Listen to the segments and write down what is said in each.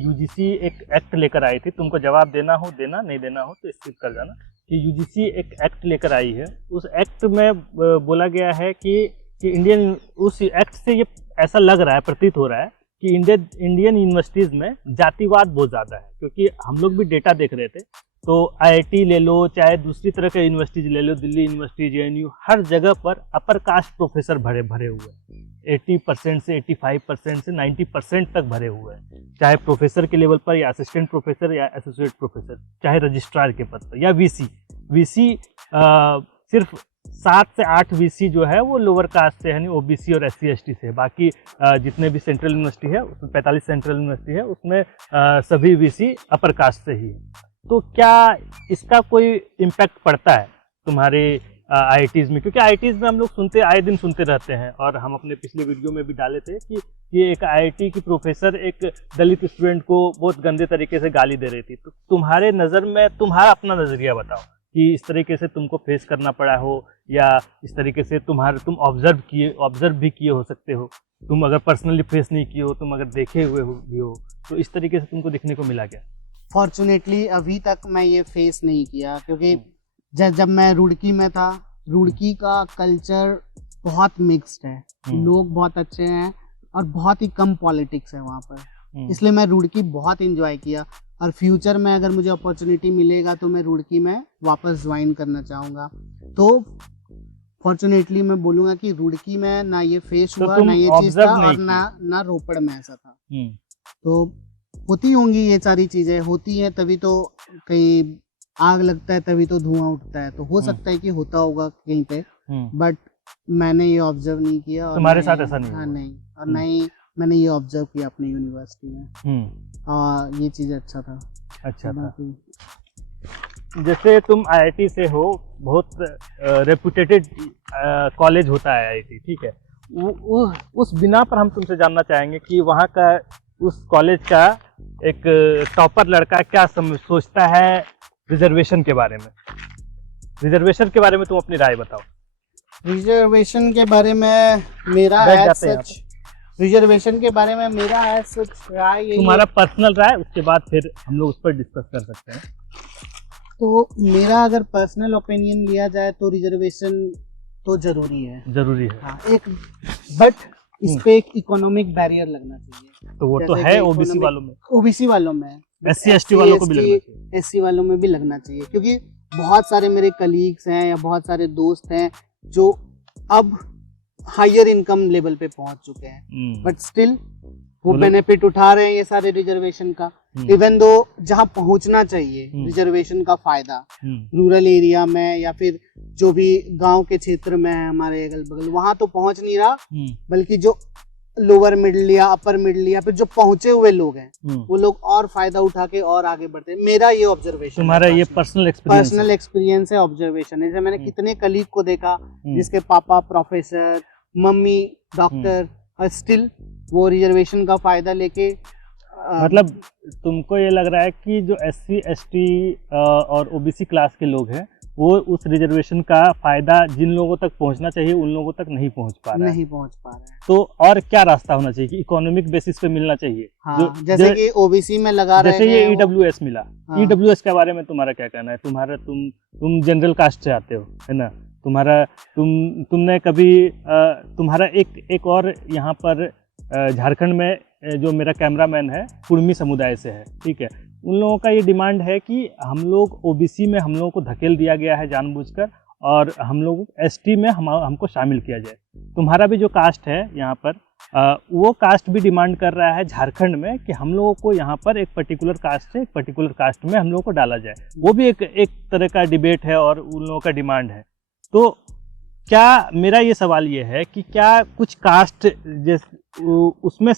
UGC एक act लेकर आई थी, तुमको जवाब देना हो देना, नहीं देना हो तो स्किप कर जाना। कि यूजीसी एक एक्ट लेकर आई है, उस एक्ट में बोला गया है कि इंडियन, उस एक्ट से ये ऐसा लग रहा है, प्रतीत हो रहा है कि इंडियन यूनिवर्सिटीज़ में जातिवाद बहुत ज़्यादा है। क्योंकि हम लोग भी डेटा देख रहे थे, तो आईआईटी ले लो, चाहे दूसरी तरह के यूनिवर्सिटीज ले लो, दिल्ली यूनिवर्सिटी, जेएनयू, हर जगह पर अपर कास्ट प्रोफेसर भरे हुए हैं। 80% से 85% से 90% तक भरे हुए हैं, चाहे प्रोफेसर के लेवल पर या असिस्टेंट प्रोफेसर या एसोसिएट प्रोफेसर, चाहे रजिस्ट्रार के पद पर या वीसी सिर्फ 7 से 8 वीसी जो है वो लोअर कास्ट से, यानी ओबीसी और एससी एसटी से है। बाकी जितने भी सेंट्रल यूनिवर्सिटी है, उसमें 45 सेंट्रल यूनिवर्सिटी है, उसमें सभी वीसी अपर कास्ट से ही है। तो क्या इसका कोई इम्पैक्ट पड़ता है तुम्हारे आईआईटीज़ में? क्योंकि आईआईटीज़ में हम लोग आए दिन सुनते रहते हैं, और हम अपने पिछले वीडियो में भी डाले थे कि ये एक आईआईटी की प्रोफेसर एक दलित स्टूडेंट को बहुत गंदे तरीके से गाली दे रही थी। तो तुम्हारे नज़र में तुम्हारा अपना नज़रिया बताओ कि इस तरीके से तुमको फेस करना पड़ा हो, या इस तरीके से तुम ऑब्जर्व भी किए हो सकते हो। तुम अगर पर्सनली फेस नहीं किए हो, तुम अगर देखे हुए भी हो, तो इस तरीके से तुमको देखने को मिला क्या? फॉर्चुनेटली अभी तक मैं ये फेस नहीं किया, क्योंकि जब मैं रुड़की में था, रुड़की का कल्चर बहुत मिक्स्ड है, लोग बहुत अच्छे हैं और बहुत ही कम पॉलिटिक्स है वहाँ पर। इसलिए मैं रुड़की बहुत एंजॉय किया, और फ्यूचर में अगर मुझे अपॉर्चुनिटी मिलेगा तो मैं रुड़की में वापस ज्वाइन करना चाहूँगा। तो फॉर्चुनेटली मैं बोलूँगा कि रुड़की में ना ये फेस हुआ, ना ये चीज़ था, और ना रोपड़ में ऐसा था। तो होती होंगी ये सारी चीजें, होती हैं तभी तो कहीं आग लगता है, तभी तो धुआं उठता है। तो हो सकता है कि होता होगा कहीं पे, बट मैंने ये ऑब्जर्व नहीं किया। और तुम्हारे साथ ऐसा नहीं? हाँ, नहीं, और नहीं मैंने ये ऑब्जर्व किया अपनी यूनिवर्सिटी में। ये चीज अच्छा था। जैसे तुम आईआईटी से हो, बहुत रेपुटेटेड कॉलेज होता है आईआईटी, ठीक है। उस बिना पर हम तुमसे जानना चाहेंगे कि वहाँ का, उस कॉलेज का एक टॉपर लड़का क्या सोचता है रिजर्वेशन के बारे में। रिजर्वेशन के बारे में तुम अपनी राय बताओ। रिजर्वेशन के बारे में मेरा राय, तुम्हारा पर्सनल राय, उसके बाद फिर हम लोग उस पर डिस्कस कर सकते हैं। तो मेरा अगर पर्सनल ओपिनियन लिया जाए तो रिजर्वेशन तो जरूरी है। हाँ, बट इस पे एक इकोनॉमिक बैरियर लगना चाहिए। तो वो तो है ओबीसी वालों में, एससी एसटी वालों को भी लगना चाहिए, एससी वालों में भी लगना चाहिए। क्योंकि बहुत सारे मेरे कलीग्स हैं या बहुत सारे दोस्त हैं जो अब हायर इनकम लेवल पे पहुंच चुके हैं, बट स्टिल वो बेनिफिट उठा रहे हैं ये सारे रिजर्वेशन का। इवन दो जहां पहुंचना चाहिए रिजर्वेशन का फायदा, रूरल एरिया में या फिर जो भी गांव के क्षेत्र में है हमारे अगल बगल, वहां तो पहुंच नहीं रहा, बल्कि जो लोअर मिडिल या अपर मिडिल या फिर जो पहुंचे हुए लोग हैं, वो लोग और फायदा उठा के और आगे बढ़ते हैं। मेरा ये ऑब्जर्वेशन, तुम्हारा ये पर्सनल एक्सपीरियंस है, ऑब्जर्वेशन है। मैंने कितने कलीग को देखा जिसके पापा प्रोफेसर, मम्मी डॉक्टर, और स्टिल वो रिजर्वेशन का फायदा लेके मतलब तुमको ये लग रहा है कि जो एससी एसटी और ओबीसी क्लास के लोग हैं, वो उस रिजर्वेशन का फायदा जिन लोगों तक पहुंचना चाहिए उन लोगों तक नहीं पहुंच पा रहा है। तो और क्या रास्ता होना चाहिए कि इकोनॉमिक बेसिस पे मिलना चाहिए? हाँ, जैसे कि ओबीसी में लगा रहे हैं, जैसे ये ईडब्ल्यूएस मिला। ईडब्ल्यूएस के बारे में तुम्हारा क्या कहना है? तुम जनरल कास्ट से आते हो, है ना? तुमने कभी तुम्हारा एक और यहाँ पर झारखंड में जो मेरा कैमरामैन है कुर्मी समुदाय से है, ठीक है। उन लोगों का ये डिमांड है कि हम लोग ओबीसी में हम लोगों को धकेल दिया गया है जानबूझकर, और हम लोग एसटी में हमको शामिल किया जाए। तुम्हारा भी जो कास्ट है यहाँ पर, वो कास्ट भी डिमांड कर रहा है झारखंड में कि हम लोगों को यहाँ पर एक पर्टिकुलर कास्ट से एक पर्टिकुलर कास्ट में हम लोगों को डाला जाए। वो भी एक तरह का डिबेट है और उन लोगों का डिमांड है। तो क्या, मेरा ये सवाल ये है कि क्या कुछ कास्ट उसमें,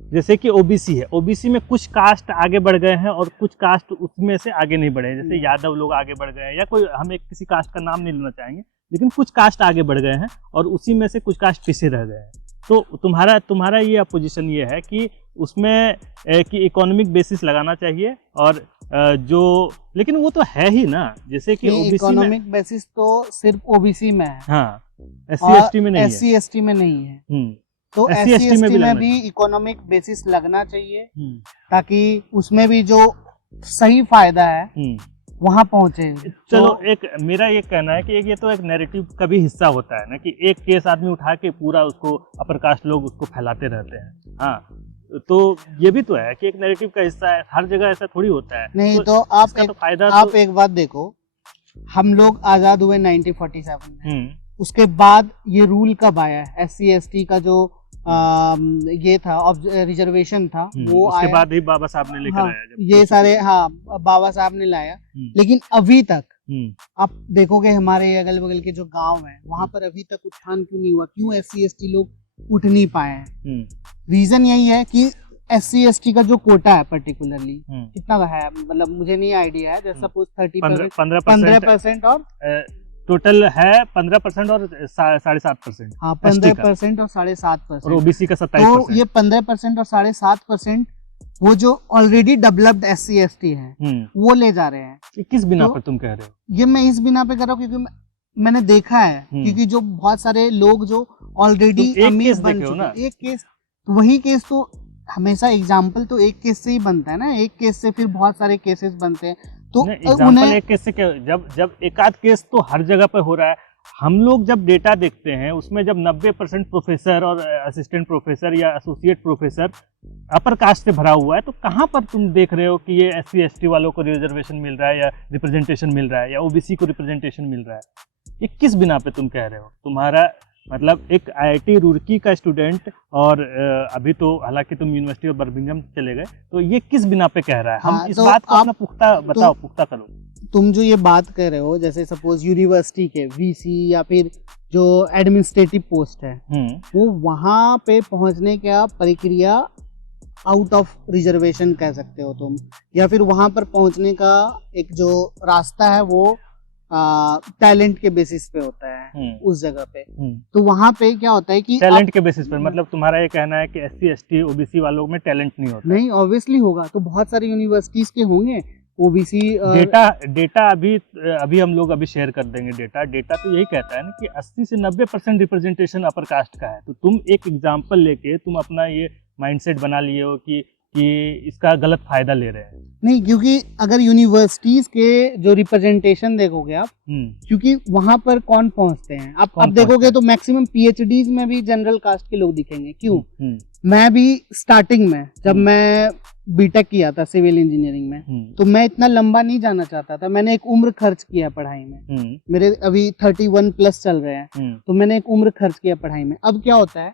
जैसे कि ओबीसी है, ओबीसी में कुछ कास्ट आगे बढ़ गए हैं और कुछ कास्ट उसमें से आगे नहीं बढ़े, जैसे यादव लोग आगे बढ़ गए हैं, या कोई, हम एक किसी कास्ट का नाम नहीं लेना चाहेंगे, लेकिन कुछ कास्ट आगे बढ़ गए हैं और उसी में से कुछ कास्ट पीछे रह गए हैं। तो तुम्हारा ये अपोजिशन ये है कि उसमें कि इकोनॉमिक बेसिस लगाना चाहिए, और लेकिन वो तो है ही ना, जैसे कि ओबीसी इकोनॉमिक बेसिस तो सिर्फ ओबीसी में है। हाँ, एससी एसटी में नहीं है। एससी एसटी में नहीं है। तो SC ST SC में भी ST में लगना भी इकोनॉमिक बेसिस लगना चाहिए चाहिए। ताकि उसमें भी जो सही फायदा है वहां पहुंचे। चलो तो एक मेरा ये कहना है कि ये तो एक नैरेटिव का भी हिस्सा होता है ना, कि एक केस आदमी उठा के पूरा उसको अपर कास्ट लोग उसको फैलाते रहते हैं। हाँ, तो ये भी तो है कि एक नैरेटिव का हिस्सा है, हर जगह ऐसा थोड़ी होता है। नहीं, तो तो आप इसका एक तो फायदा आप तो एक बात देखो, हम लोग आजाद हुए 1947 में, हम्म, उसके बाद ये रूल कब आया है? SC ST का जो ये था रिजर्वेशन था वो उसके आया, बाद ही बाबा साहब ने लेकर हाँ, आया जब ये सारे, हाँ, बाबा साहब ने लाया। लेकिन अभी तक आप देखोगे हमारे अगल बगल के जो गांव हैं वहां पर अभी तक उत्थान क्यों नहीं हुआ? क्यों SC ST लोग उठ नहीं पाए हैं? रीजन यही है कि SC ST का जो कोटा है पर्टिकुलरली कितना का है, मतलब मुझे नहीं आइडिया है, जैसे सपोज 15% और टोटल है 15% और 7.5%। हाँ, 15% और 7.5%, और ओबीसी का तो 27%। ये 15% और 7.5% वो जो ऑलरेडी डेवलप्ड SC ST है वो ले जा रहे हैं। ये किस बिना तो पर तुम कह रहे हो? ये मैं इस बिना पे कर रहा हूँ क्योंकि मैंने देखा है, क्योंकि जो बहुत सारे लोग जो ऑलरेडी अमीर बन चुके हैं, एक केस, वही केस तो हमेशा एग्जाम्पल तो एक केस से ही बनता है ना, एक केस से फिर बहुत सारे केसेस बनते हैं। तो एग्जाम्पल एक केस से क्या, जब एकाध केस तो हर जगह पर हो रहा है। हम लोग जब डेटा देखते हैं उसमें जब 90% प्रोफेसर और असिस्टेंट प्रोफेसर या एसोसिएट प्रोफेसर अपर कास्ट से भरा हुआ है, तो कहाँ पर तुम देख रहे हो कि ये SC ST वालों को रिजर्वेशन मिल रहा है या रिप्रेजेंटेशन मिल रहा है या ओबीसी को रिप्रेजेंटेशन मिल रहा है? ये किस बिना पे तुम कह रहे हो? तुम्हारा मतलब एक IIT रुड़की का स्टूडेंट, और अभी तो हालांकि तुम यूनिवर्सिटी ऑफ बर्मिंघम चले गए, तो ये किस बिना पे कह रहा है? हम इस तो बात को अपना पुख्ता बताओ, पुख्ता करो। तुम जो ये बात कर रहे हो, जैसे सपोज यूनिवर्सिटी के VC या फिर जो एडमिनिस्ट्रेटिव पोस्ट है वो वहां पे पहुंचने का प्रक्रिया आउट ऑफ रिजर्वेशन कह सकते हो तुम, या फिर वहां पर पहुंचने का एक जो रास्ता है वो टैलेंट के बेसिस पे होता है उस जगह पे। तो वहां पे क्या होता है कि टैलेंट के बेसिस पर, मतलब तुम्हारा ये कहना है कि SC ST OBC वालों में टैलेंट नहीं होता? नहीं, ऑब्वियसली होगा, तो बहुत सारी यूनिवर्सिटीज के होंगे OBC। डेटा अभी हम लोग अभी शेयर कर देंगे। डेटा तो यही कहता है ना कि 80 से 90% रिप्रेजेंटेशन अपर कास्ट का है। तो तुम एक एग्जांपल लेके तुम अपना ये माइंडसेट बना लिए हो कि इसका गलत फायदा ले रहे हैं। नहीं, क्योंकि अगर यूनिवर्सिटीज के जो रिप्रेजेंटेशन देखोगे आप, क्योंकि वहां पर कौन पहुंचते हैं आप देखोगे तो मैक्सिमम PhDs में भी जनरल कास्ट के लोग दिखेंगे। क्यों? मैं भी स्टार्टिंग में जब मैं बीटेक किया था सिविल इंजीनियरिंग में, तो मैं इतना लंबा नहीं जाना चाहता था। मैंने एक उम्र खर्च किया पढ़ाई में, मेरे अभी 31 प्लस चल रहे हैं, तो मैंने एक उम्र खर्च किया पढ़ाई में। अब क्या होता है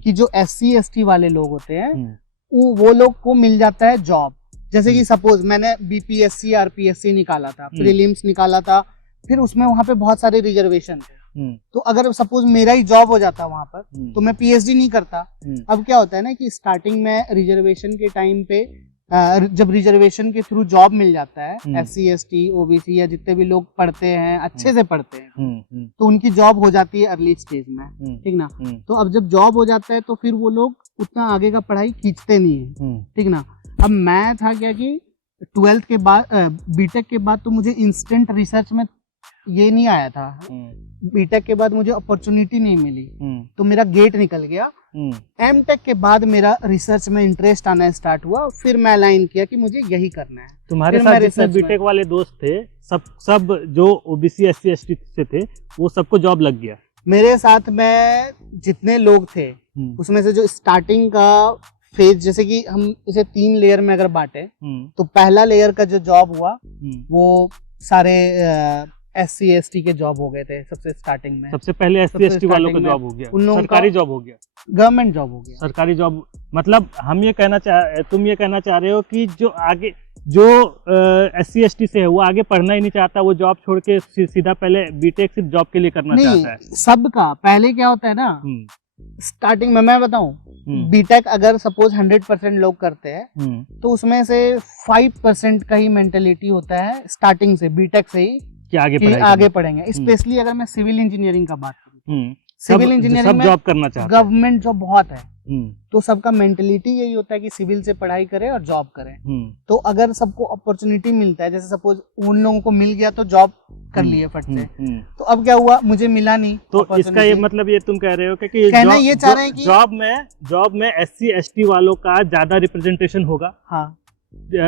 कि जो SC ST वाले लोग होते हैं वो लोग को मिल जाता है जॉब। जैसे कि सपोज मैंने BPSC RPSC निकाला था, प्रीलिम्स निकाला था, फिर उसमें वहां पे बहुत सारे रिजर्वेशन थे। तो अगर सपोज मेरा ही जॉब हो जाता वहां पर, तो मैं PhD नहीं करता। अब क्या होता है ना कि स्टार्टिंग में रिजर्वेशन के टाइम पे जब रिजर्वेशन के थ्रू जॉब मिल जाता है SC ST OBC या जितने भी लोग पढ़ते हैं, अच्छे से पढ़ते हैं, तो उनकी जॉब हो जाती है अर्ली स्टेज में, ठीक ना। तो अब जब जॉब हो जाता है तो फिर वो लोग उतना आगे का पढ़ाई खींचते नहीं है, ठीक ना। अब मैं था क्या कि 12th के बाद बीटेक के बाद तो मुझे इंस्टेंट रिसर्च में ये नहीं आया था। बीटेक के बाद मुझे अपॉर्चुनिटी नहीं मिली, तो मेरा गेट निकल गया। एमटेक के बाद मेरा रिसर्च में इंटरेस्ट आना स्टार्ट हुआ, फिर मैं अलाइन किया कि मुझे यही करना है। तुम्हारे साथ जितने बीटेक वाले दोस्त थे, सब जो OBC SC ST से थे, वो सबको जॉब लग गया? मेरे साथ में जितने लोग थे उसमें से जो स्टार्टिंग का फेज, जैसे कि हम इसे 3 लेयर में अगर बांटे, तो पहला लेयर का जो जॉब हुआ वो सारे SC ST के जॉब हो गए थे सबसे स्टार्टिंग में। सबसे पहले SC ST वालों का जॉब हो गया, सरकारी जॉब हो गया, गवर्नमेंट जॉब हो गया। सरकारी जॉब मतलब तुम ये कहना चाह रहे हो कि जो आगे जो SC ST से है वो आगे पढ़ना ही नहीं चाहता, वो जॉब छोड़ के सीधा पहले बीटेक सिर्फ जॉब के लिए करना चाहता है? सबका पहले क्या होता है ना, स्टार्टिंग में मैं बताऊं, बीटेक अगर सपोज 100% लोग करते हैं तो उसमें से 5% का ही मेंटेलिटी होता है स्टार्टिंग से, बीटेक से ही कि आगे पढ़ेंगे। स्पेशली अगर मैं सिविल इंजीनियरिंग का बात करूं, सिविल इंजीनियरिंग में जॉब करना चाहते हैं, गवर्नमेंट जॉब बहुत है, तो सबका मेंटेलिटी यही होता है कि सिविल से पढ़ाई करें और जॉब करें। तो अगर सबको अपॉर्चुनिटी मिलता है, जैसे सपोज उन लोगों को मिल गया तो जॉब कर लिए फट से। तो अब क्या हुआ, मुझे मिला नहीं। तो इसका ये मतलब ये तुम कह रहे हो कि कहना ये चाह रहे हैं कि जॉब में SC ST वालों का ज्यादा रिप्रेजेंटेशन होगा, हाँ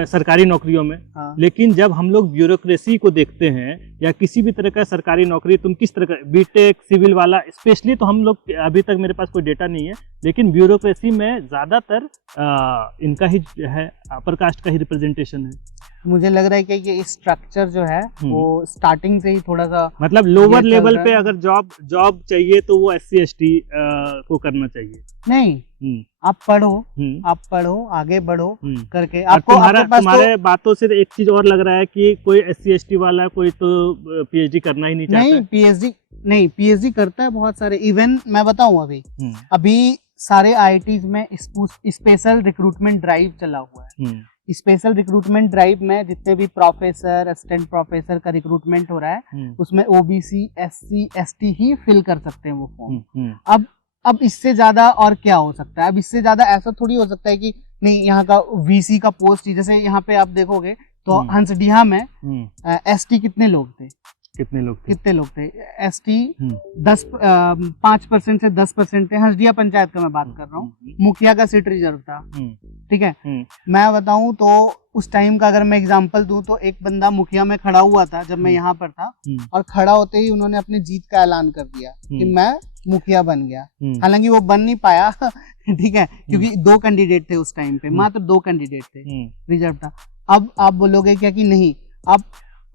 सरकारी नौकरियों में। हाँ। लेकिन जब हम लोग ब्यूरोक्रेसी को देखते हैं या किसी भी तरह का सरकारी नौकरी, तुम किस तरह का बीटेक सिविल वाला स्पेशली, तो हम लोग अभी तक मेरे पास कोई डेटा नहीं है, लेकिन ब्यूरोक्रेसी में ज्यादातर इनका ही है, अपर कास्ट का ही रिप्रेजेंटेशन है। मुझे लग रहा है कि ये स्ट्रक्चर जो है वो स्टार्टिंग से ही थोड़ा सा, मतलब लोअर लेवल पे अगर जॉब चाहिए तो वो SC ST को करना चाहिए। नहीं, आप पढ़ो आगे बढ़ो करके आपको तुम्हारे बातों से एक चीज और लग रहा है कि कोई SC ST वाला कोई तो PhD करना ही नहीं चाहता। नहीं, PhD करता है बहुत सारे। इवन मैं बताऊं, अभी सारे IITs में स्पेशल रिक्रूटमेंट ड्राइव चला हुआ है। स्पेशल रिक्रूटमेंट ड्राइव में जितने भी प्रोफेसर, असिस्टेंट प्रोफेसर का रिक्रूटमेंट हो रहा है, उसमें OBC SC ST ही फिल कर सकते हैं वो फॉर्म। अब इससे ज्यादा और क्या हो सकता है? अब इससे ज्यादा ऐसा थोड़ी हो सकता है कि नहीं, यहाँ का VC का पोस्ट ही, जैसे यहाँ पे आप देखोगे तो हंसडीहा में ST कितने लोग थे? ST 5% से 10% थे। हंसडीहा पंचायत का मैं बात कर रहा हूँ। मुखिया का सीट रिजर्व था, ठीक है। मैं बताऊं तो उस टाइम का अगर मैं एग्जांपल दूं तो एक बंदा मुखिया में खड़ा हुआ था जब मैं यहाँ पर था, और खड़ा होते ही उन्होंने अपनी जीत का ऐलान कर दिया कि मैं मुखिया बन गया। हालांकि वो बन नहीं पाया ठीक है, क्योंकि 2 कैंडिडेट थे उस टाइम पे, मात्र 2 कैंडिडेट थे, रिजर्व था। अब आप बोलोगे क्या कि नहीं, आप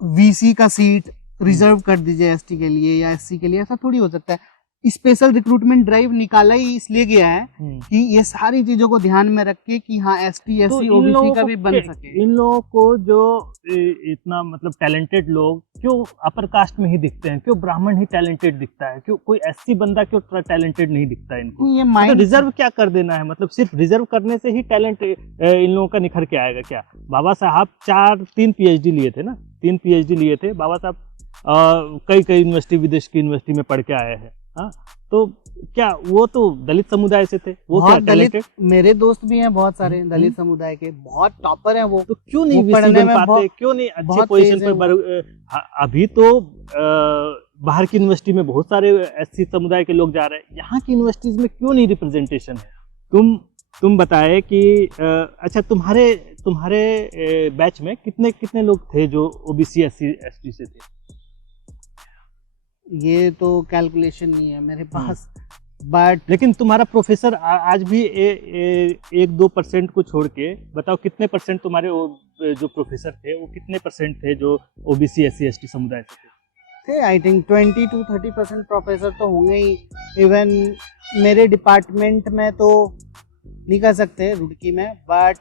VC का सीट रिजर्व कर दीजिए ST के लिए या SC के लिए, ऐसा थोड़ी हो सकता है। स्पेशल रिक्रूटमेंट ड्राइव निकाला ही इसलिए गया है कि ये सारी चीजों को ध्यान में रख के कि हाँ ST SC OBC का भी बन सके। इन लोगों को जो इतना मतलब टैलेंटेड लोग क्यों अपर कास्ट में ही दिखते हैं? क्यों ब्राह्मण ही टैलेंटेड दिखता है? क्यों कोई SC बंदा क्यों टैलेंटेड नहीं दिखता है इनको? ये माइंड रिजर्व क्या कर देना है? मतलब सिर्फ रिजर्व करने से ही टैलेंट इन लोगों का निखर के आएगा क्या? बाबा साहब 3 PhD लिए थे ना, 3 PhD लिए थे बाबा साहब। कई यूनिवर्सिटी, विदेश की यूनिवर्सिटी में पढ़ के आए हैं। हाँ, तो क्या वो तो दलित समुदाय से थे? वो क्या टैलेंटेड? मेरे दोस्त भी हैं बहुत सारे दलित समुदाय के, बहुत टॉपर हैं वो। तो क्यों नहीं VC बन पाते? क्यों नहीं अच्छी पोजीशन पर? अभी तो बाहर की यूनिवर्सिटी में बहुत सारे SC समुदाय के लोग जा रहे हैं, यहाँ की यूनिवर्सिटीज में क्यों नहीं रिप्रेजेंटेशन है? तुम बताए कि अच्छा, तुम्हारे बैच में कितने लोग थे जो OBC SC ST से थे? ये तो कैलकुलेशन नहीं है मेरे पास, बट लेकिन तुम्हारा प्रोफेसर आज भी 1-2% को छोड़ के बताओ कितने परसेंट तुम्हारे जो प्रोफेसर थे वो कितने परसेंट थे जो OBC SC ST समुदाय से थे? आई थिंक 20-30% प्रोफेसर तो होंगे ही। इवन मेरे डिपार्टमेंट में तो नहीं कह सकते रुड़की में, बट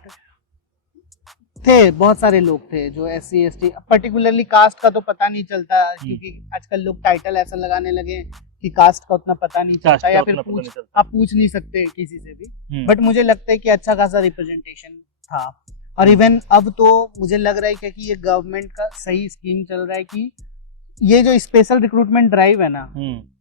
थे बहुत सारे लोग थे जो SC ST। पर्टिकुलरली कास्ट का तो पता नहीं चलता, क्योंकि आजकल लोग टाइटल ऐसा लगाने लगे कि कास्ट का उतना पता नहीं चलता, या फिर आप पूछ नहीं सकते किसी से भी। बट मुझे लगता है कि अच्छा खासा रिप्रेजेंटेशन था। और इवन अब तो मुझे लग रहा है कि ये गवर्नमेंट का सही स्कीम चल रहा है कि ये जो स्पेशल रिक्रूटमेंट ड्राइव है ना,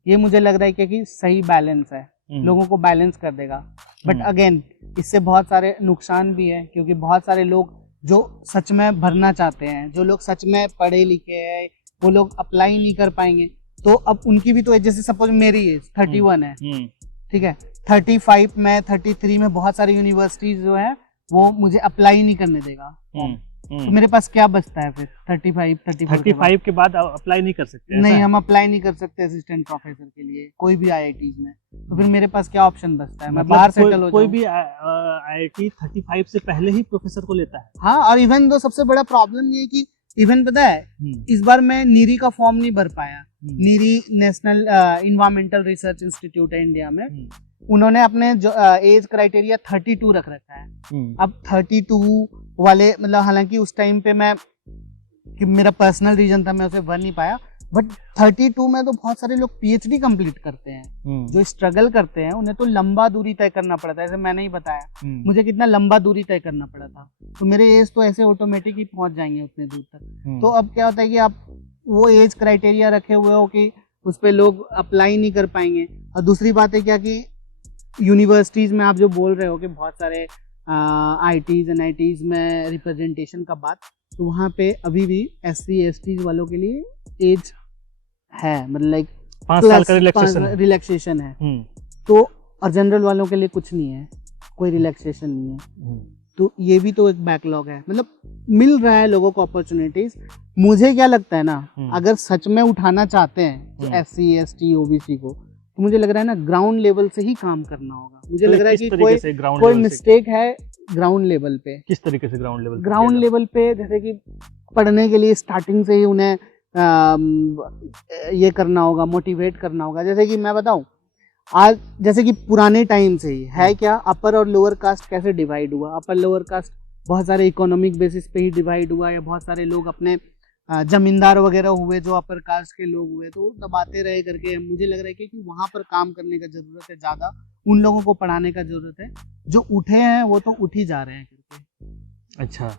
ये मुझे लग रहा है कि सही बैलेंस है, लोगों को बैलेंस कर देगा। बट अगेन इससे बहुत सारे नुकसान भी है, क्योंकि बहुत सारे लोग जो सच में भरना चाहते हैं, जो लोग सच में पढ़े लिखे हैं, वो लोग अप्लाई नहीं कर पाएंगे। तो अब उनकी भी तो, जैसे सपोज मेरी एज 31 है, ठीक है, 35 में 33 में बहुत सारी यूनिवर्सिटीज जो है वो मुझे अप्लाई नहीं करने देगा। तो मेरे पास क्या बचता है फिर? 35 के बाद अप्लाई नहीं कर सकते? नहीं, हम अप्लाई नहीं कर सकते असिस्टेंट प्रोफेसर के लिए कोई भी IITs में। तो फिर मेरे पास क्या ऑप्शन बचता है? मैं बाहर सेटल हो जाऊं? कोई भी IIT 35 से पहले ही प्रोफेसर को लेता है। हाँ, और इवन तो सबसे बड़ा प्रॉब्लम ये है कि इवन पता है इस बार मैं नीरी का फॉर्म नहीं भर पाया। NEERI national environmental research institute है इंडिया में, उन्होंने अपने जो एज क्राइटेरिया 32 रख रखा है। अब 32 वाले, मतलब हालांकि उस टाइम पे मैं, कि मेरा पर्सनल रीजन था, मैं उसे भर नहीं पाया, बट 32 में तो बहुत सारे लोग PhD कंप्लीट करते हैं। जो स्ट्रगल करते हैं उन्हें तो लंबा दूरी तय करना पड़ता है। जैसे मैंने ही बताया मुझे कितना लंबा दूरी तय करना पड़ा था, तो मेरे एज तो ऐसे ऑटोमेटिक ही पहुंच जाएंगे उतने दूर तक। तो अब क्या होता है कि आप वो एज क्राइटेरिया रखे हुए हो कि उस पर लोग अप्लाई नहीं कर पाएंगे। और दूसरी बात है क्या कि यूनिवर्सिटीज में आप जो बोल रहे हो कि बहुत सारे IITs NITs में रिप्रेजेंटेशन का बात, तो वहाँ पे अभी भी SC ST वालों के लिए एज है, मतलब लाइक 5 साल का रिलैक्सेशन है। रिलैक्सेशन है। तो और जनरल वालों के लिए कुछ नहीं है, कोई रिलैक्सेशन नहीं है। तो ये भी तो एक बैकलॉग है, मतलब मिल रहा है लोगों को अपॉर्चुनिटीज। मुझे क्या लगता है ना, अगर सच में उठाना चाहते हैं SC ST OBC को, तो मुझे लग रहा है ना ग्राउंड लेवल से ही काम करना होगा। मुझे लग रहा है कि कोई मिस्टेक है ग्राउंड लेवल पे। किस तरीके से ग्राउंड लेवल पे जैसे कि पढ़ने के लिए स्टार्टिंग से ही उन्हें ये करना होगा, मोटिवेट करना होगा। जैसे कि मैं बताऊं, आज जैसे कि पुराने टाइम से ही है क्या, अपर और लोअर कास्ट कैसे डिवाइड हुआ। अपर लोअर कास्ट बहुत सारे इकोनॉमिक बेसिस पे ही डिवाइड हुआ, या बहुत सारे लोग अपने जमींदार वगैरह हुए जो अपर कास्ट के लोग हुए, तो दबाते रहे करके। मुझे लग रहा है कि वहां पर काम करने का जरूरत है, ज्यादा उन लोगों को पढ़ाने का जरूरत है। जो उठे हैं वो तो उठ ही जा रहे हैं करके। अच्छा,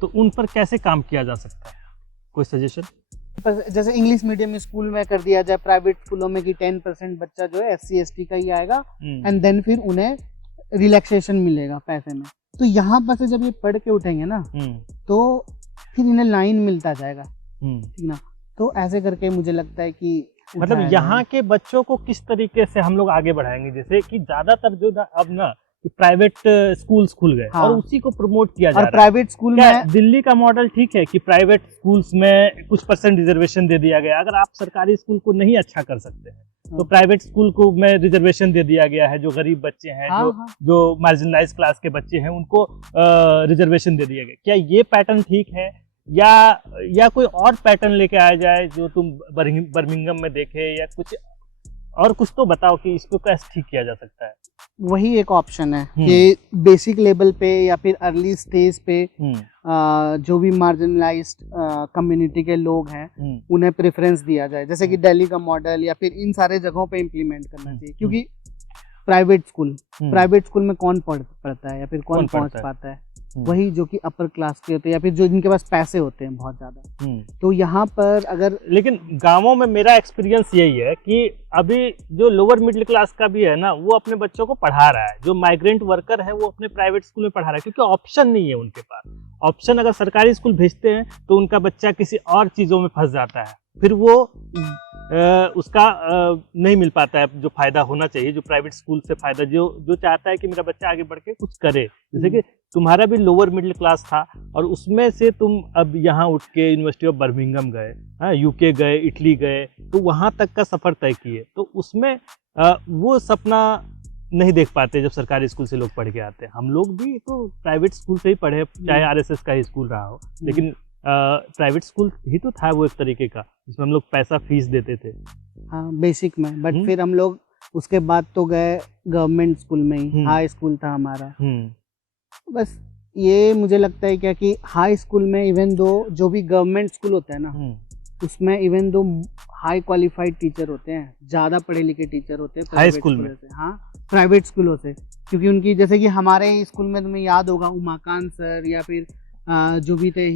तो उन पर कैसे काम किया जा सकता है, कोई सजेशन? जैसे इंग्लिश मीडियम स्कूल में कर दिया जाए, प्राइवेट स्कूलों में कि 10% बच्चा जो है SC ST का ही आएगा, एंड देन फिर उन्हें रिलैक्सेशन मिलेगा पैसे में। तो यहाँ पर से जब ये पढ़ के उठेंगे ना, तो फिर इन्हें लाइन मिलता जाएगा, ठीक ना। तो ऐसे करके मुझे लगता है कि मतलब यहाँ के बच्चों को किस तरीके से हम लोग आगे बढ़ाएंगे, जैसे कि ज्यादातर जो अब ना प्राइवेट स्कूल्स खुल गए, और उसी को प्रमोट किया जा रहा है। प्राइवेट स्कूल में दिल्ली का मॉडल ठीक है कि प्राइवेट स्कूल्स में कुछ % रिजर्वेशन दे दिया गया। अगर आप सरकारी स्कूल को नहीं अच्छा कर सकते हैं तो प्राइवेट स्कूल को में रिजर्वेशन दे दिया गया है। जो गरीब बच्चे हैं, जो मार्जिनलाइज क्लास के बच्चे हैं, उनको रिजर्वेशन दे दिया गया। क्या ये पैटर्न ठीक है, या कोई और पैटर्न लेके आया जाए जो तुम बर्मिंघम में देखे, या कुछ और कुछ तो बताओ कि इसको कैसे ठीक किया जा सकता है। वही एक ऑप्शन है कि बेसिक लेवल पे या फिर अर्ली स्टेज पे जो भी मार्जिनलाइज्ड कम्युनिटी के लोग हैं उन्हें प्रेफरेंस दिया जाए, जैसे कि दिल्ली का मॉडल, या फिर इन सारे जगहों पे इम्प्लीमेंट करना चाहिए। क्योंकि प्राइवेट स्कूल में कौन पढ़ता है या फिर कौन पहुंच पाता है? वही जो कि अपर क्लास के होते हैं, या फिर जो जिनके पास पैसे होते हैं बहुत ज्यादा। तो यहाँ पर अगर, लेकिन गांवों में मेरा एक्सपीरियंस यही है कि अभी जो लोअर मिडिल क्लास का भी है ना, वो अपने बच्चों को पढ़ा रहा है। जो माइग्रेंट वर्कर है वो अपने प्राइवेट स्कूल में पढ़ा रहा है, क्योंकि ऑप्शन नहीं है उनके पास। ऑप्शन अगर सरकारी स्कूल भेजते हैं तो उनका बच्चा किसी और चीजों में फंस जाता है, फिर वो उसका नहीं मिल पाता है जो फायदा होना चाहिए, जो प्राइवेट स्कूल से फायदा, जो चाहता है कि मेरा बच्चा आगे बढ़ के कुछ करे। जैसे कि तुम्हारा भी लोअर मिडिल क्लास था, और उसमें से तुम अब यहाँ उठ के यूनिवर्सिटी ऑफ बर्मिंघम गए, UK गए, इटली गए, तो वहाँ तक का सफर तय किए। तो उसमें वो सपना नहीं देख पाते जब सरकारी स्कूल से लोग पढ़ के आते हैं। हम लोग भी तो प्राइवेट स्कूल से ही पढ़े, चाहे RSS का ही स्कूल रहा हो, लेकिन प्राइवेट स्कूल ही तो था वो एक तरीके का, जिसमें हम लोग पैसा फीस देते थे। हाँ, बेसिक में। बट फिर हम लोग उसके बाद तो गए गवर्नमेंट स्कूल में ही, हाई स्कूल था हमारा। बस ये मुझे लगता है क्या कि हाई स्कूल में इवन दो जो भी गवर्नमेंट स्कूल होता है ना, उसमें even though high qualified teacher होते हैं, ज्यादा पढ़े लिखे टीचर होते हैं हाई स्कूल में। हाँ, प्राइवेट स्कूलों से। क्योंकि उनकी, जैसे कि हमारे स्कूल में तुम्हें याद होगा, उमाकांत सर या फिर जो भी थे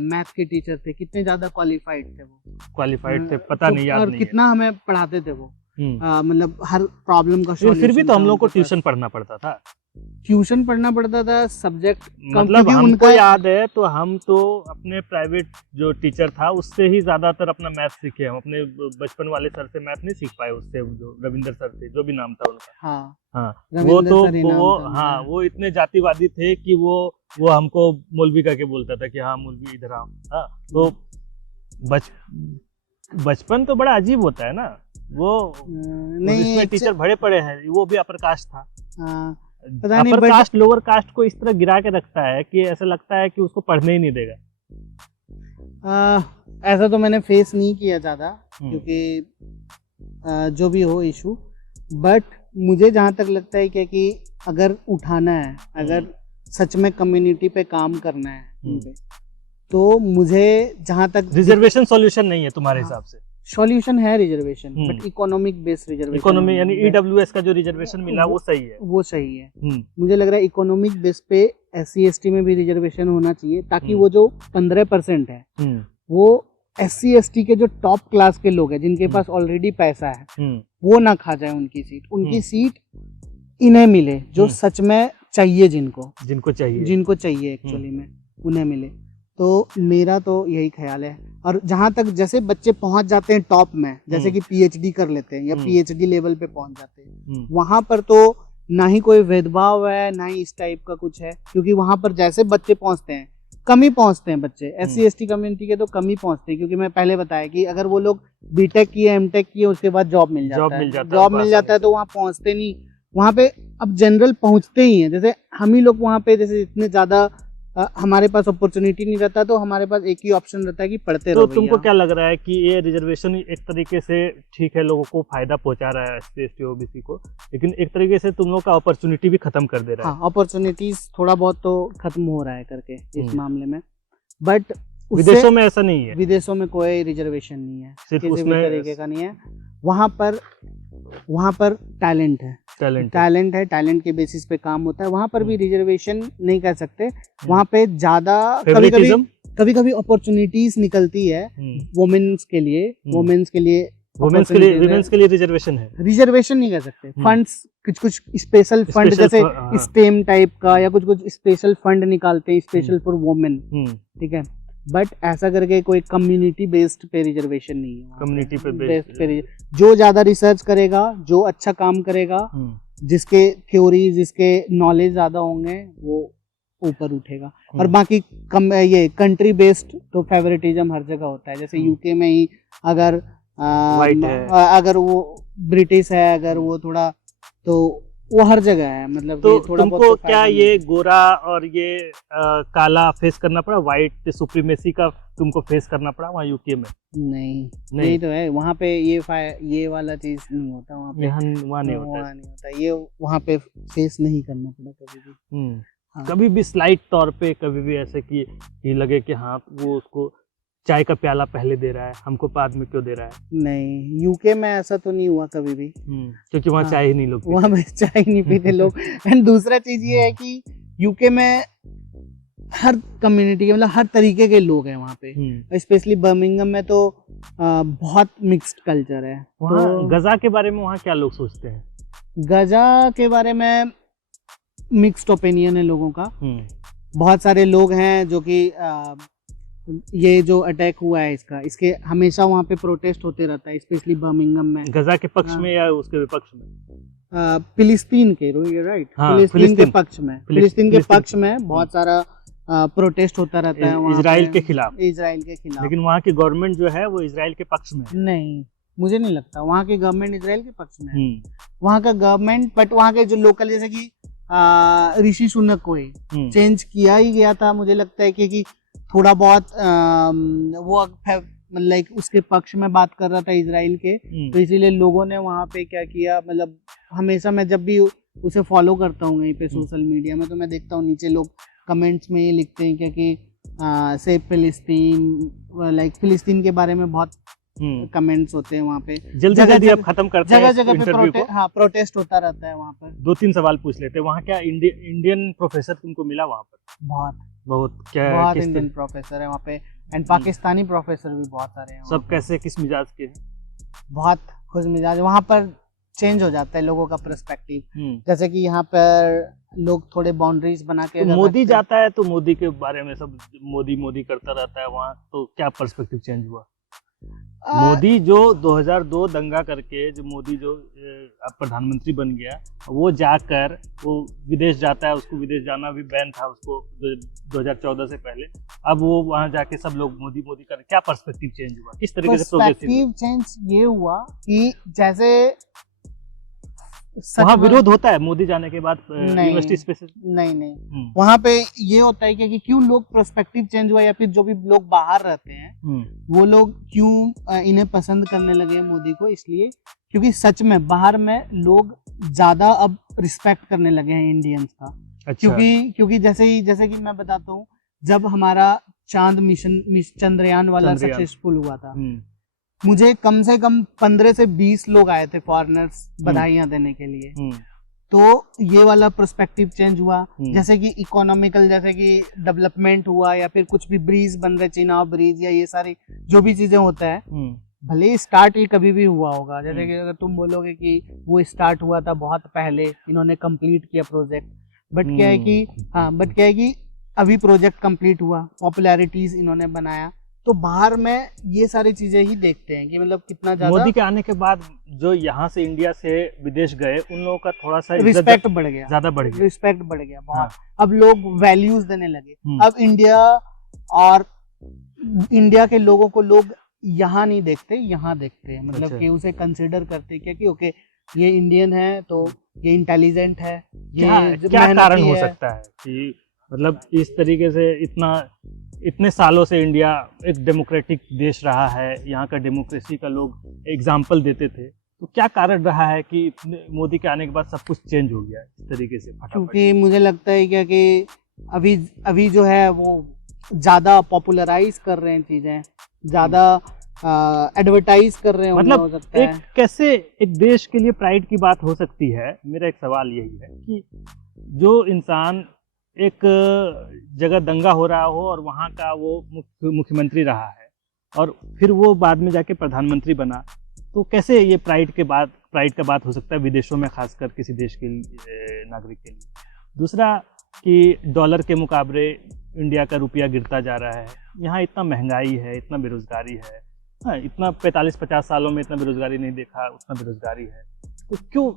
मैथ के टीचर थे, कितने ज्यादा क्वालिफाइड थे वो। क्वालिफाइड थे, पता नहीं, याद नहीं है। कितना हमें पढ़ाते थे वो, मतलब हर प्रॉब्लम का सॉल्यूशन। फिर भी तो हम लोग को ट्यूशन पढ़ना पड़ता था। ट्यूशन पढ़ना पड़ता था, सब्जेक्ट मतलब हमको याद है, तो हम तो अपने प्राइवेट जो टीचर था उससे ही ज्यादातर अपना मैथ सीखे। हम अपने बचपन वाले सर से मैथ नहीं सीख पाए, उससे जो रविंदर सर थे, जो भी नाम था उनका। हाँ, वो इतने जातिवादी थे कि वो हमको मौलवी का के बोलता था कि हाँ मौलवी इधर आओ। हाँ, तो बचपन तो बड़ा अजीब होता है ना। वो नहीं, टीचर बड़े पड़े हैं, वो भी अपर कास्ट था। पता नहीं, अपर कास्ट लोअर कास्ट को इस तरह गिरा के रखता है कि ऐसा लगता है कि उसको पढ़ने ही नहीं देगा। ऐसा तो मैंने फेस नहीं किया ज्यादा, क्योंकि जो भी हो इशू। बट मुझे जहाँ तक लगता है क्या कि अगर उठाना है, अगर सच में कम्युनिटी पे काम करना है उनपे, तो मुझे जहाँ तक रिजर्वेशन सॉल्यूशन नहीं है तुम्हारे हिसाब से? सॉल्यूशन है reservation, but economic based reservation. Economy यानी EWS का जो रिजर्वेशन मिला वो सही है? वो सही है। मुझे लग रहा है इकोनॉमिक बेस पे SC ST में भी रिजर्वेशन होना चाहिए, ताकि वो जो 15% है वो SC ST के जो टॉप क्लास के लोग हैं, जिनके पास ऑलरेडी पैसा है, वो ना खा जाए उनकी सीट। उनकी सीट इन्हें मिले, जो सच में चाहिए, जिनको चाहिए एक्चुअली में, उन्हें मिले। तो मेरा तो यही ख्याल है। और जहां तक जैसे बच्चे पहुंच जाते हैं टॉप में, जैसे कि पीएचडी कर लेते हैं या पीएचडी लेवल पे पहुंच जाते हैं, वहां पर तो ना ही कोई भेदभाव है, ना ही इस टाइप का कुछ है, क्योंकि वहां पर जैसे बच्चे पहुंचते हैं, कम ही पहुंचते हैं बच्चे, एससी एसटी कम्युनिटी के तो कम ही पहुंचते हैं, क्योंकि मैं पहले बताया कि अगर वो लोग बीटेक किए, एमटेक किए, उसके बाद जॉब मिल जाता है तो वहाँ पहुंचते नहीं, वहाँ पे अब जनरल पहुंचते ही हैं। जैसे हम ही लोग वहाँ पे जैसे इतने ज्यादा हमारे पास अपॉर्चुनिटी नहीं रहता, तो हमारे पास एक ही ऑप्शन रहता है कि पढ़ते रहो। तो तुमको क्या लग रहा है कि ये रिजर्वेशन एक तरीके से ठीक है, लोगों को फायदा पहुंचा रहा है एससी एसटी ओबीसी को, लेकिन एक तरीके से तुम लोग का अपॉर्चुनिटी भी खत्म कर दे रहा है? हाँ, अपॉर्चुनिटीज थोड़ा बहुत तो खत्म हो रहा है करके इस मामले में, बट विदेशों में ऐसा नहीं है। विदेशों में कोई रिजर्वेशन नहीं है, सिर्फ किसी भी उसमें तरीके का नहीं है। वहाँ पर टैलेंट है, टैलेंट के बेसिस पे काम होता है। वहाँ पर भी रिजर्वेशन नहीं कह सकते, वहाँ पे ज्यादा कभी कभी अपॉर्चुनिटीज निकलती है वुमेन्स के लिए, वुमेन्स के लिए रिजर्वेशन नहीं कह सकते, फंड्स कुछ स्पेशल फंड, जैसे स्टेम टाइप का या कुछ स्पेशल फंड निकालते हैं स्पेशल फॉर वुमेन, ठीक है, बट ऐसा करके कोई कम्युनिटी बेस्ड पे रिजर्वेशन नहीं है। कम्युनिटी पे बेस्ड पे जो ज्यादा रिसर्च करेगा, जो अच्छा काम करेगा, जिसके थ्योरी, जिसके नॉलेज ज्यादा होंगे, वो ऊपर उठेगा। और बाकी ये कंट्री बेस्ड तो फेवरेटिज्म हर जगह होता है। जैसे यूके में ही अगर अगर वो ब्रिटिश है, अगर वो थोड़ा, तो वो हर जगह है, मतलब तो थोड़ा तुमको क्या ये गोरा और ये काला फेस करना पड़ा, व्हाइट सुप्रीमेसी का तुमको फेस करना पड़ा वहाँ यूके में? नहीं तो है, वहाँ पे ये वाला चीज नहीं होता, वहाँ पे वहाँ नहीं होता, ये वहाँ पे फेस नहीं करना पड़ा कभी भी। हाँ। कभी भी स्लाइट तौर पे कभी भी ऐसे कि लगे कि हाँ वो उसको चाय का प्याला पहले दे रहा है, हमको बाद में क्यों दे रहा है? नहीं, यूके में ऐसा तो नहीं हुआ कभी भी, क्योंकि वहाँ चाय ही नहीं लोग, वहाँ में चाय नहीं पीते लोग। एंड दूसरा चीज ये है कि यूके में हर कम्युनिटी के, मतलब हर तरीके के लोग हैं वहाँ पे, स्पेशली बर्मिंघम में तो बहुत मिक्स्ड कल्चर है। तो गजा के बारे में वहाँ क्या लोग सोचते हैं? गजा के बारे में मिक्स्ड ओपिनियन है लोगों का। बहुत सारे लोग हैं जो कि ये जो अटैक हुआ है इसके हमेशा वहाँ पे प्रोटेस्ट होते रहता है, स्पेशली बर्मिंघम में। गजा के पक्ष में या उसके विपक्ष में? फिलिस्तीन के, राइट, फिलिस्तीन के पक्ष में, फिलिस्तीन के पक्ष में बहुत सारा प्रोटेस्ट होता रहता है इजराइल के खिलाफ। लेकिन वहाँ की गवर्नमेंट जो है वो इजराइल के पक्ष में नहीं, मुझे नहीं लगता वहाँ की गवर्नमेंट इजराइल के पक्ष में। वहाँ का गवर्नमेंट, बट वहाँ के जो लोकल, जैसे कि ऋषि सुनक को ही चेंज किया ही गया था, मुझे लगता है कि थोड़ा बहुत वो लाइक उसके पक्ष में बात कर रहा था इजराइल के, तो इसीलिए लोगों ने वहाँ पे क्या किया, मतलब हमेशा मैं जब भी उसे फॉलो करता हूँ यहीं पे सोशल मीडिया में, तो मैं देखता हूँ नीचे लोग कमेंट्स में ये लिखते हैं कि से फिलिस्तीन, लाइक फिलिस्तीन के बारे में बहुत कमेंट्स होते हैं वहाँ पे। जल्दी अब खत्म करते हैं, जगह पे प्रोटेस्ट होता रहता है वहाँ पर। 2-3 सवाल पूछ लेते हैं। वहाँ क्या इंडियन प्रोफेसर तुमको मिला वहाँ पर? बहुत इंडियन प्रोफेसर है वहाँ पे, एंड पाकिस्तानी प्रोफेसर भी बहुत सारे हैं। सब कैसे, किस मिजाज के हैं? बहुत खुश मिजाज। वहाँ पर चेंज हो जाता है लोगों का पर्सपेक्टिव, जैसे कि यहाँ पर लोग थोड़े बाउंड्रीज बना के, तो मोदी जाता है तो मोदी के बारे में सब मोदी करता रहता है वहाँ, तो क्या पर्सपेक्टिव चेंज हुआ? मोदी जो 2002 दंगा करके जो मोदी जो प्रधानमंत्री बन गया, वो जाकर वो विदेश जाता है, उसको विदेश जाना भी बैन था उसको 2014 से पहले। अब वो वहाँ जाके सब लोग मोदी कर, क्या पर्सपेक्टिव चेंज हुआ, किस तरीके से पर्सपेक्टिव चेंज ये हुआ कि जैसे वहाँ विरोध होता है मोदी जाने के बाद यूनिवर्सिटी स्पेसिस? नहीं वहाँ पे ये होता है कि क्यों लोग पर्सपेक्टिव चेंज हुआ, या फिर जो भी लोग बाहर रहते हैं वो लोग क्यों इन्हें पसंद करने लगे मोदी को, इसलिए क्योंकि सच में बाहर में लोग ज्यादा अब रिस्पेक्ट करने लगे हैं इंडियंस का। अच्छा। क्योंकि जैसे कि मैं बताता हूँ, जब हमारा चांद मिशन चंद्रयान वाला सक्सेसफुल हुआ था, मुझे कम से कम 15 से 20 लोग आए थे फॉरेनर्स बधाइयां देने के लिए। तो ये वाला पर्सपेक्टिव चेंज हुआ। जैसे कि इकोनॉमिकल, जैसे कि डेवलपमेंट हुआ, या फिर कुछ भी ब्रिज बन रहे, चिनाब ब्रिज या ये सारी जो भी चीजें होता है, भले स्टार्ट ही कभी भी हुआ होगा, जैसे कि अगर तुम बोलोगे कि वो स्टार्ट हुआ था बहुत पहले, इन्होंने कंप्लीट किया प्रोजेक्ट, बट क्या है कि अभी प्रोजेक्ट कंप्लीट हुआ, पॉपुलैरिटीज इन्होंने बनाया, तो बाहर में ये सारी चीजें ही देखते हैं कि मतलब कितना ज्यादा मोदी के आने के बाद जो यहाँ से इंडिया से विदेश गए उन लोगों का थोड़ा सा इज्जत रिस्पेक्ट बढ़ गया, ज्यादा बढ़ गया। रिस्पेक्ट बढ़ गया बहुत। हाँ। अब लोग वैल्यूज देने लगे। हम्म। अब इंडिया और इंडिया के लोगों को लोग यहाँ नहीं देखते, यहाँ देखते हैं, मतलब अच्छा। कि उसे कंसिडर करते हैं क्या कि ओके ये इंडियन है तो ये इंटेलिजेंट है, ये क्या मेहनती कारण हो है। सकता है कि मतलब इस तरीके से इतने सालों से इंडिया एक डेमोक्रेटिक देश रहा है, यहाँ का डेमोक्रेसी का लोग एग्जाम्पल देते थे, तो क्या कारण रहा है कि मोदी के आने के बाद सब कुछ चेंज हो गया इस तरीके से फटाफट? क्योंकि मुझे लगता है क्या कि अभी जो है वो ज्यादा पॉपुलराइज कर रहे हैं चीजें, ज्यादा एडवर्टाइज कर रहे हैं, मतलब हो सकता एक है। कैसे एक देश के लिए प्राइड की बात हो सकती है? मेरा एक सवाल यही है कि जो इंसान एक जगह दंगा हो रहा हो और वहाँ का वो मुख्यमंत्री रहा है और फिर वो बाद में जाके प्रधानमंत्री बना, तो कैसे ये प्राइड का बात हो सकता है विदेशों में, खासकर किसी देश के नागरिक के लिए? दूसरा कि डॉलर के मुकाबले इंडिया का रुपया गिरता जा रहा है, यहाँ इतना महंगाई है, इतना बेरोजगारी है, हाँ, इतना 45-50 सालों में इतना बेरोजगारी नहीं देखा, उतना बेरोजगारी है, तो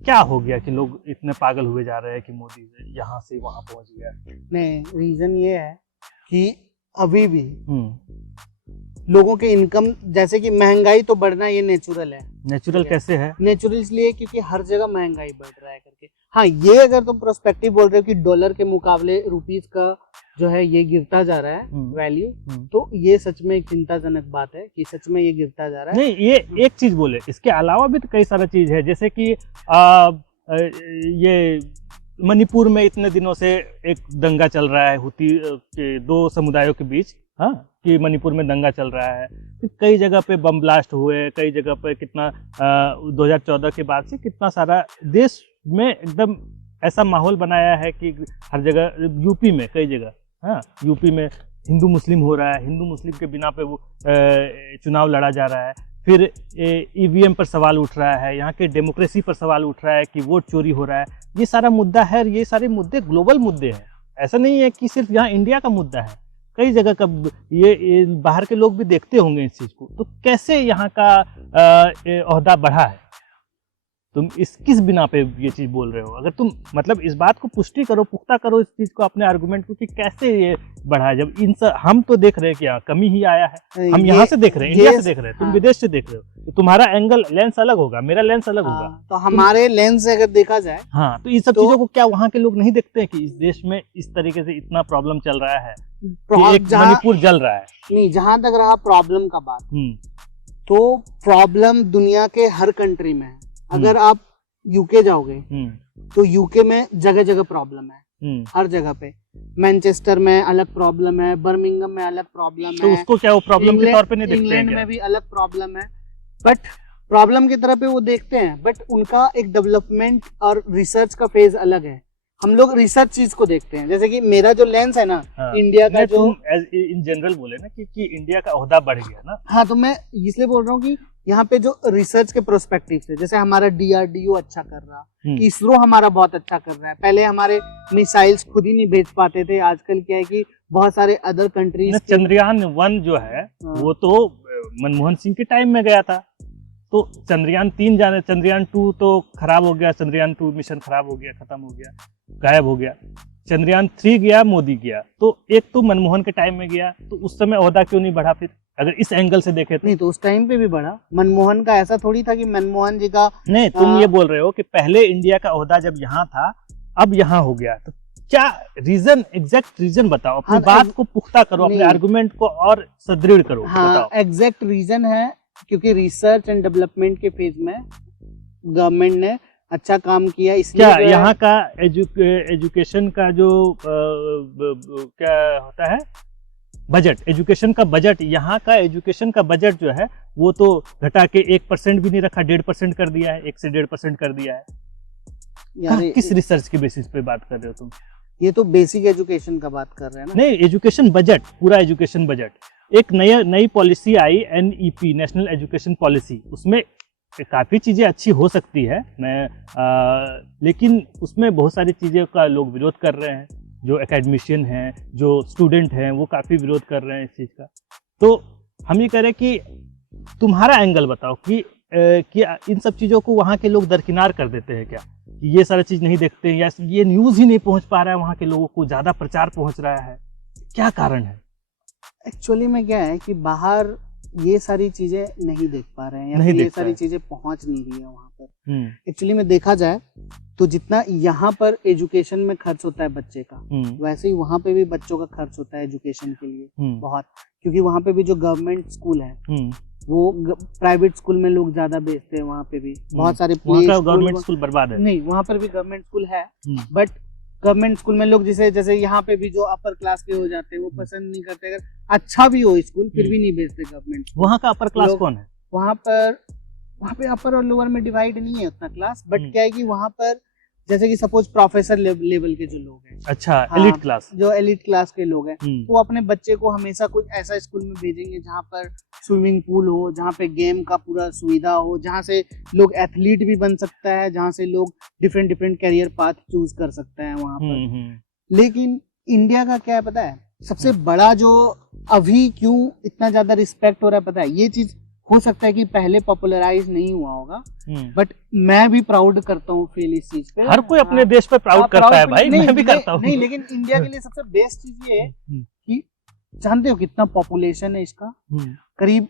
क्या हो गया कि लोग इतने पागल हुए जा रहे हैं कि मोदी यहाँ से वहाँ पहुँच गया? नहीं, रीजन ये है कि अभी भी लोगों के इनकम, जैसे कि महंगाई तो बढ़ना ये नेचुरल है। नेचुरल कैसे है? नेचुरल इसलिए क्योंकि हर जगह महंगाई बढ़ रहा है करके। हाँ, ये अगर तुम प्रोस्पेक्टिव बोल रहे हो कि डॉलर के मुकाबले रुपीस का जो है ये गिरता जा रहा है वैल्यू, तो ये सच में एक चिंताजनक बात है कि सच में ये गिरता जा रहा है। नहीं, ये एक चीज बोले, इसके अलावा भी तो कई सारा चीज है, जैसे कि ये मणिपुर में इतने दिनों से एक दंगा चल रहा है हुती के दो समुदायों के बीच, हाँ, कि मणिपुर में दंगा चल रहा है, फिर कई जगह पे बम ब्लास्ट हुए, कई जगह पे कितना 2014 के बाद से कितना सारा देश में एकदम ऐसा माहौल बनाया है कि हर जगह, यूपी में कई जगह, हाँ, यूपी में हिंदू मुस्लिम हो रहा है, हिंदू मुस्लिम के बिना पे वो चुनाव लड़ा जा रहा है, फिर ईवीएम पर सवाल उठ रहा है, यहाँ के डेमोक्रेसी पर सवाल उठ रहा है कि वोट चोरी हो रहा है। ये सारा मुद्दा है और ये सारे मुद्दे ग्लोबल मुद्दे हैं, ऐसा नहीं है कि सिर्फ यहाँ इंडिया का मुद्दा है, कई जगह का ये बाहर के लोग भी देखते होंगे इस चीज़ को। तो कैसे यहाँ का ओहदा बढ़ा है? तुम किस बिना पे ये चीज बोल रहे हो? अगर तुम मतलब इस बात को पुष्टि करो, पुख्ता करो इस चीज को, अपने आर्गुमेंट को कि कैसे ये बढ़ा है, जब हम तो देख रहे हैं कि कमी ही आया है। हम यहाँ से देख रहे हैं, इंडिया से देख रहे हैं, तुम विदेश से देख रहे हो, तो तुम्हारा एंगल लेंस अलग होगा, मेरा लेंस अलग होगा। तो हमारे लेंस से अगर देखा जाए, हाँ, तो इस सब चीजों को क्या वहाँ के लोग नहीं देखते हैं कि इस देश में इस तरीके से इतना प्रॉब्लम चल रहा है, मणिपुर जल रहा है? नहीं, जहां तक रहा प्रॉब्लम का बात, तो प्रॉब्लम दुनिया के हर कंट्री में है। अगर आप यूके जाओगे तो यूके में जगह जगह प्रॉब्लम है, हर जगह पे। मैनचेस्टर में अलग प्रॉब्लम है, बर्मिंगम में अलग प्रॉब्लम तो है, उसको क्या वो प्रॉब्लम के तौर पे नहीं देखते हैं? इंग्लैंड में भी अलग प्रॉब्लम है, बट प्रॉब्लम की तरह पे वो देखते हैं, बट उनका एक डेवलपमेंट और रिसर्च का फेज अलग है। हम लोग रिसर्च चीज को देखते हैं, जैसे कि मेरा जो लेंस है ना, इंडिया का जो इन जनरल बोले ना कि इंडिया का ओहदा बढ़ गया ना। हाँ, तो मैं इसलिए बोल रहा हूँ कि यहाँ पे जो रिसर्च के प्रोस्पेक्टिव से, जैसे हमारा DRDO अच्छा कर रहा, इसरो हमारा बहुत अच्छा कर रहा है। पहले हमारे मिसाइल्स खुद ही नहीं भेज पाते थे, आजकल क्या है कि बहुत सारे अदर कंट्रीज। चंद्रयान 1 जो है वो तो मनमोहन सिंह के टाइम में गया था, तो चंद्रयान 3 जाने, चंद्रयान 2 तो खराब हो गया, चंद्रयान 2 मिशन खराब हो गया, खत्म हो गया, गायब हो गया। चंद्रयान 3 गया, मोदी गया, तो एक तो मनमोहन के टाइम में गया, तो उस समय ओहदा क्यों नहीं बढ़ा? फिर अगर इस एंगल से देखे तो नहीं, तो उस टाइम पे भी बढ़ा। मनमोहन का ऐसा थोड़ी था कि मनमोहन जी का, नहीं, तुम ये बोल रहे हो कि पहले इंडिया का ओहदा जब यहाँ था अब यहाँ हो गया, तो क्या रीजन, एग्जैक्ट रीजन बताओ, अपनी बात को पुख्ता करो, अपने आर्गुमेंट को और सुदृढ़ करो। हाँ, एग्जैक्ट रीजन है क्योंकि रिसर्च एंड डेवलपमेंट के फेज में गवर्नमेंट ने अच्छा काम किया। इसलिए क्या यहाँ का एजुकेशन का जो क्या होता है बजट, एजुकेशन का बजट, यहाँ का एजुकेशन का बजट जो है वो तो घटा के 1% भी नहीं रखा, 1.5% कर दिया है, 1 से 1.5% कर दिया है। किस रिसर्च के बेसिस पे बात कर रहे हो तुम? ये तो बेसिक एजुकेशन का बात कर रहे हैं ना। नहीं, एजुकेशन बजट, पूरा एजुकेशन बजट, एक नई पॉलिसी आई, NEP, नेशनल एजुकेशन पॉलिसी, उसमें काफ़ी चीज़ें अच्छी हो सकती है, लेकिन उसमें बहुत सारी चीज़ें का लोग विरोध कर रहे हैं, जो एकेडमिशियन हैं, जो स्टूडेंट हैं, वो काफ़ी विरोध कर रहे हैं इस चीज़ का। तो हम ये कह रहे हैं कि तुम्हारा एंगल बताओ कि इन सब चीज़ों को वहाँ के लोग दरकिनार कर देते हैं क्या, कि ये सारी चीज़ नहीं देखते हैं, या ये न्यूज़ ही नहीं पहुँच पा रहा है वहाँ के लोगों को, ज़्यादा प्रचार पहुँच रहा है, क्या कारण है? एक्चुअली में क्या है कि बाहर ये सारी चीजें नहीं देख पा रहे हैं, या नहीं फिर ये देख पा सारी रहे। चीजें पहुंच नहीं रही है वहाँ पर। एक्चुअली में देखा जाए तो जितना यहाँ पर एजुकेशन में खर्च होता है बच्चे का, वैसे ही वहाँ पे भी बच्चों का खर्च होता है एजुकेशन के लिए बहुत, क्योंकि वहाँ पे भी जो गवर्नमेंट स्कूल है वो प्राइवेट स्कूल में लोग ज्यादा भेजते हैं। वहाँ पे भी बहुत सारे वहाँ का गवर्नमेंट स्कूल बर्बाद है। नहीं, वहाँ पर भी गवर्नमेंट स्कूल है, बट गवर्नमेंट स्कूल में लोग जैसे यहाँ पे भी जो अपर क्लास के हो जाते हैं वो पसंद नहीं करते, अगर अच्छा भी हो स्कूल फिर भी नहीं भेजते गवर्नमेंट। वहाँ का अपर क्लास कौन है? वहाँ पे अपर और लोअर में डिवाइड नहीं है उतना क्लास, बट क्या है कि वहाँ पर जैसे कि सपोज प्रोफेसर लेवल के जो लोग हैं, अच्छा, एलिट क्लास, जो एलिट क्लास के लोग हैं, वो अपने बच्चे को हमेशा कुछ ऐसा स्कूल में भेजेंगे जहाँ पर स्विमिंग पूल हो, जहाँ पे गेम का पूरा सुविधा हो, जहाँ से लोग एथलीट भी बन सकता है, जहाँ से लोग डिफरेंट कैरियर पाथ चूज कर सकते हैं वहाँ पर। लेकिन इंडिया का क्या है पता है, सबसे बड़ा जो अभी क्यों इतना ज्यादा रिस्पेक्ट हो रहा है पता है, ये चीज हो सकता है कि पहले पॉपुलराइज नहीं हुआ होगा, बट मैं भी प्राउड करता हूँ फील इस चीज पे। हर कोई अपने देश पे प्राउड करता है भाई, मैं भी करता हूँ। नहीं, लेकिन इंडिया के लिए सबसे बेस्ट चीज ये है कि जानते हो कितना पॉपुलेशन है इसका, करीब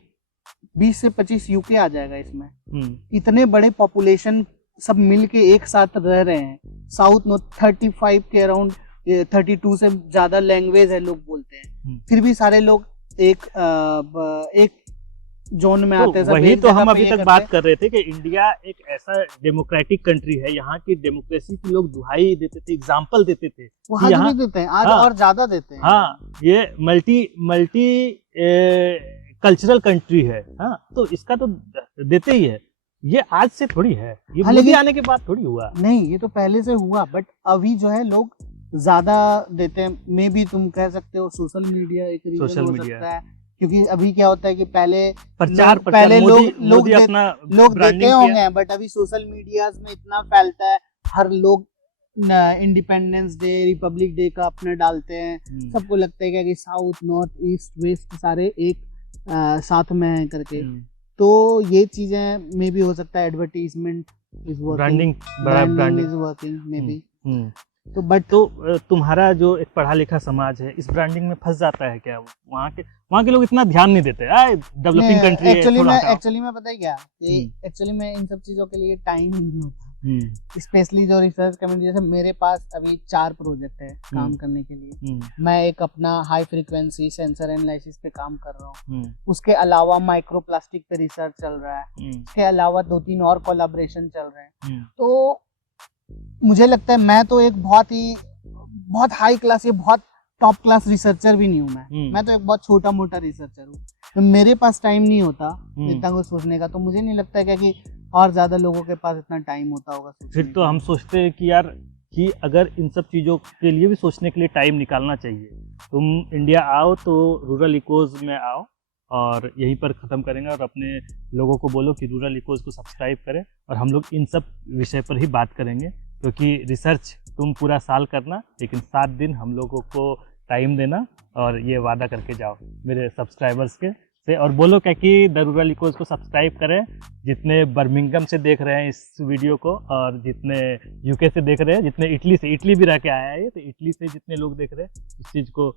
20 से 25 यूके आ जाएगा इसमें। इतने बड़े पॉपुलेशन सब मिलके एक साथ रह रहे हैं। साउथ में 35 के अराउंड 32 से ज्यादा लैंग्वेज है लोग बोलते हैं, फिर भी सारे लोग एक जोन में आते हैं। वही तो हम अभी तक बात कर रहे थे कि इंडिया एक ऐसा डेमोक्रेटिक कंट्री है, यहाँ की डेमोक्रेसी की लोग दुहाई देते थे, एग्जाम्पल देते थे, आज भी देते हैं, आज और ज्यादा देते हैं। हाँ, ये मल्टी कल्चरल कंट्री है, हाँ, तो इसका तो देते ही है। ये आज से थोड़ी है, ये मोदी आने के बाद थोड़ी हुआ। नहीं, ये तो पहले से हुआ, बट अभी जो है लोग ज्यादा देते हैं। मे भी तुम कह सकते हो सोशल मीडिया एक रीजन हो सकता है, क्योंकि अभी क्या होता है कि पहले लोग देते होंगे, बट अभी सोशल मीडिया में इतना फैलता है, हर लोग इंडिपेंडेंस डे, रिपब्लिक डे का अपना डालते हैं, सबको लगता है कि साउथ नॉर्थ ईस्ट वेस्ट सारे एक साथ में हैं करके। तो ये चीजें मे भी हो सकता है, advertisement is working, branding is working may be. तो बट तुम्हारा जो एक पढ़ा लिखा समाज है इस ब्रांडिंग में फंस जाता है क्या? वहाँ के लोग इतना ध्यान नहीं देते, डेवलपिंग कंट्री है। एक्चुअली में पता है क्या, एक्चुअली में इन सब चीजों के लिए टाइम ही नहीं होता, स्पेशली जो रिसर्च कम्युनिटी। जैसे मेरे पास अभी 4 प्रोजेक्ट है काम करने के लिए। मैं एक अपना हाई फ्रीक्वेंसी सेंसर एनालिसिस पे काम कर रहा हूँ, उसके अलावा माइक्रोप्लास्टिक पे रिसर्च चल रहा है, उसके अलावा 2-3 और कोलैबोरेशन चल रहे हैं। तो मुझे लगता है मैं तो एक बहुत हाई क्लास, बहुत टॉप क्लास रिसर्चर भी नहीं हूँ। मैं तो एक बहुत छोटा मोटा रिसर्चर हूँ, तो मेरे पास टाइम नहीं होता इतना कुछ सोचने का। तो मुझे नहीं लगता है कि और ज्यादा लोगों के पास इतना टाइम होता होगा। फिर तो हम सोचते हैं कि यार कि अगर इन सब चीज़ों के लिए भी सोचने के लिए टाइम निकालना चाहिए। तुम इंडिया आओ तो रूरल इकोज में आओ, और यहीं पर ख़त्म करेंगे, और अपने लोगों को बोलो कि रूरल इकोज को सब्सक्राइब करें, और हम लोग इन सब विषय पर ही बात करेंगे। क्योंकि रिसर्च तुम पूरा साल करना, लेकिन 7 दिन हम लोगों को टाइम देना, और ये वादा करके जाओ मेरे सब्सक्राइबर्स के से। और बोलो क्या कि द रूरल इकोज को सब्सक्राइब करें, जितने बर्मिंघम से देख रहे हैं इस वीडियो को, और जितने यूके से देख रहे हैं, जितने इटली भी रह के आया है, तो इटली से जितने लोग देख रहे हैं उस चीज़ को,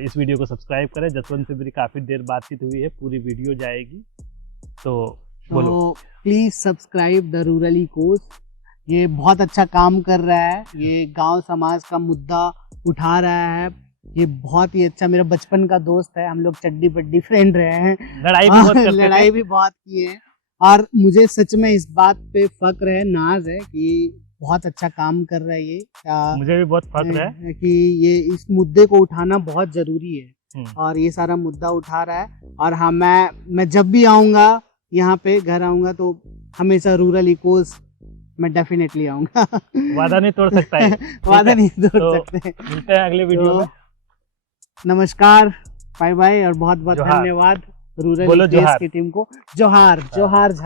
इस वीडियो को सब्सक्राइब करें। जसवंत से मेरी काफ़ी देर बातचीत हुई है, पूरी वीडियो जाएगी, तो बोलो please subscribe the rural echoes. ये बहुत अच्छा काम कर रहा है, ये गांव समाज का मुद्दा उठा रहा है। ये बहुत ही अच्छा, मेरा बचपन का दोस्त है, हम लोग चड्डी बड्डी फ्रेंड रहे हैं, लड़ाई भी बहुत की है। और मुझे सच में इस बात पे फक्र है, नाज है कि बहुत अच्छा काम कर रहा है ये। मुझे भी बहुत फक्र है कि ये इस मुद्दे को उठाना बहुत जरूरी है, और ये सारा मुद्दा उठा रहा है। और हाँ, मैं जब भी आऊँगा यहाँ पे, घर आऊँगा, तो हमेशा रूरल इकोज मैं डेफिनेटली आऊँगा। वादा नहीं तोड़ सकता है। वादा नहीं तोड़ सकते। मिलते हैं अगले वीडियो में। नमस्कार, बाय बाय, और बहुत बहुत धन्यवाद रूरल इकोज की टीम को। जोहार जोहार।